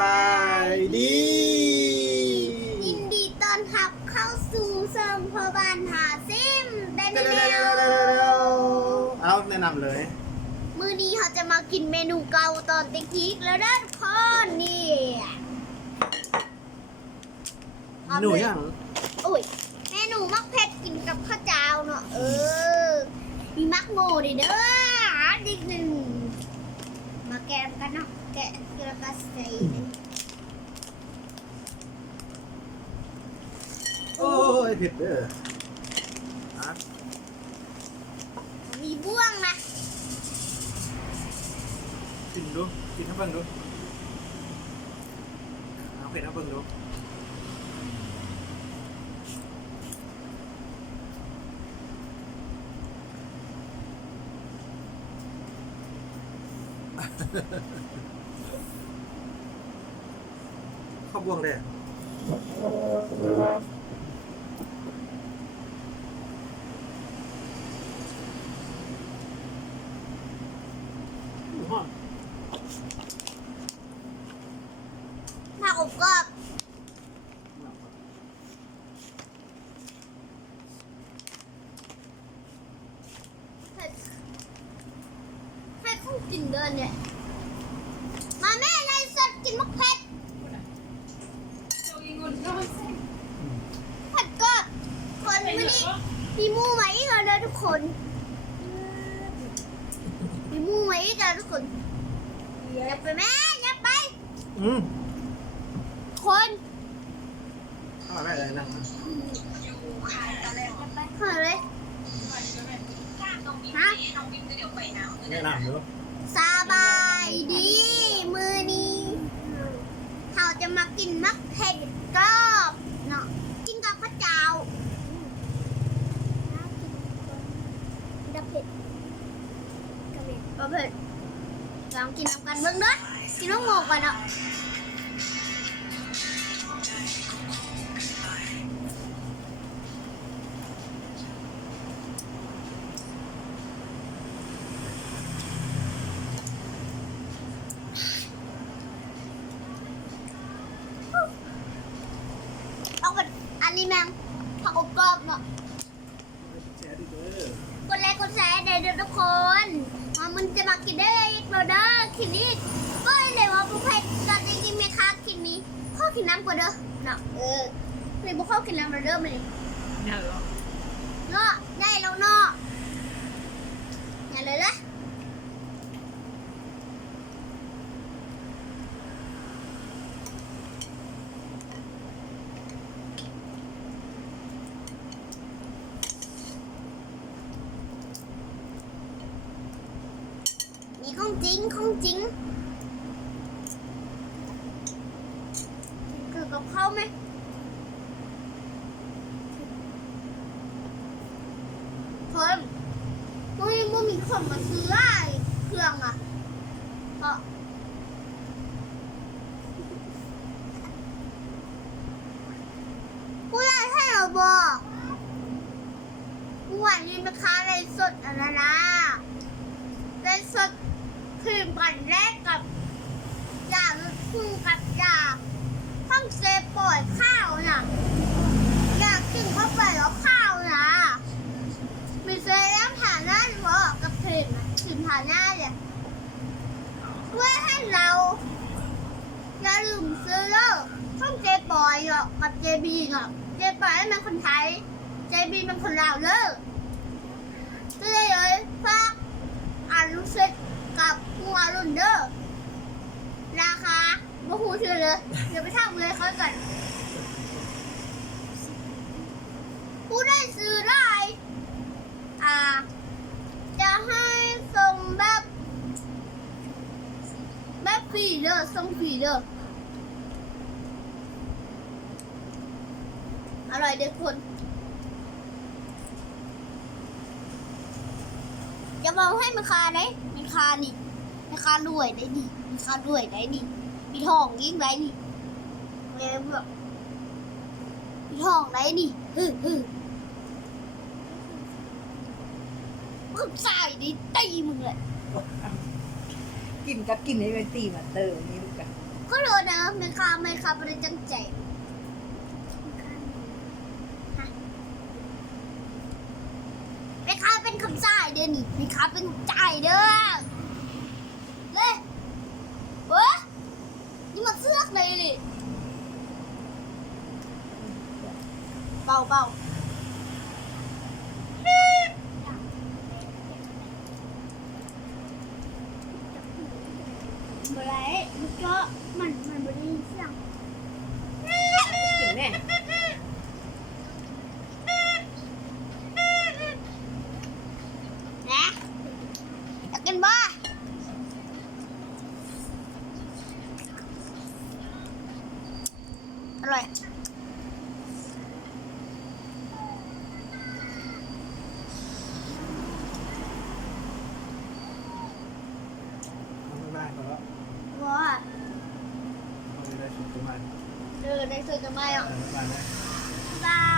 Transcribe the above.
บายดียินดีต้อนรับเข้าสู่เซิงพ่อบ้านหาซิมได้แนว เอาแนะนำเลย มื้อนี้เขาจะมากินเมนูเก่าตอนติ๊กทิกแล้วเด้อทุกคนนี่ หนูยัง โอ้ยเมนูมักเผ็ดกินกับข้าวเจ้าเนาะมีมักโง่ดิเด้ออีกหนึ่งมาแกมกันเนาะแกะเกลือกับใส่ โอ้ยเผ็ดเด้อฮะ มีบ้วงนะ กินดูกินให้เบิ่งดูเอาเผ็ดให้เบิ่งดูข้าวบวงเลยหอม ผักอบกรอบให้เขากินเดินเนี่ยมาแม่ในสดกินมักเผ็ดเผ็ดก็คนไม่ได้มีมูไหมอีกแล้วนะทุกคนมีมูไหมอีกแล้วทุกคนอย่าไปแม่อย่าไป คน ข้าวอะไรนั่งนะ เฮ้ยฮะ แนะนำดู สบายดี มือนี้เขาจะมากินมักเผ็ดกรอบเนาะกินกับข้าวเจ้าดับเผ็ดกับเผ็ดกับเผ็ดลองกินน้ำกันเบิ่งเด้อกินน้ำหมกก่อนเนาะเอากันอันนี้แมงผักอบกรอบเนาะ แชร์ดิเด้อก ดไลค์กดแชร์ได้เด้อทุกคนมันจะมากินได้อีกแล้วเด้อคลิปนี้ก็เลยว่าผู้เพจตอนจริงๆไหมคะคลิปนี้ข้อกินน้ำกว่าเด้อเนาะเลยบุกเข้ากินน้ำเราเด้อมาเลยเนาะได้แล้วเนาะอย่าเลยละนี่ของจริงคือกับเขาไหมคนไม่มีคนมาซื้อไอ้เครื่องอ่ะเพราะผู้ใหญ่ให้เราบอกวันนี้มาค้าในสดอันนั้นนะในสดครีมกันแรกกับยาคู่กับยาห้องเซปล่อยข้าวน่ะอยากกินเข้าไปแล้วข้าวนะมีเซรั่มทาหน้าหรือว่ากับครีมทาหน้าเนี่ยเพื่อให้เราอย่าลืมซื้อเลิกช่องเจปอยกับเจบีเนาะเจปอยเป็นคนไทยเจบีเป็นคนลาวเลิกก็เลยฝากอารุเซตกับหัวรุ่นเด้อราคาไม่พูดชื่อเลยเดี๋ยวไปทำเลยเขาก่อนผู้ได้ซื้อได้จะให้ส่งแบบฟรีเด้อส่งฟรีเด้ออร่อยเด็กคนจะบอกให้มันคาได้มันคานี่มันคารวยได้ดิมันคารวยได้ดิมีทองยิ่งได้ดิเลยแบบมีทองได้ดิมึงใส่ดิตีมึงเลย กินกับกินให้เป็นตีมาเตอร์นี่ลูกกัน ก็โดนนะไม่ค่ะไม่ค่ะไม่ได้ตั้งใจฮะไม่ค่ะเป็นคำจ่ายเด้อนี่ไม่ค่ะเป็นจ่ายเด้อเลยเว้ยนี่มันเสือกเลยนี่เบาเบาเมื่อไรมันก็มันไม่ได้ยินเสียง เก่งแม่ นะอยากกินบ้าอร่อย ทำไม่ได้เขาแล้ว ว้า เขาไม่ได้สุดประมาณ ในสุดจะไม่หรอก ประมาณนั้น บาย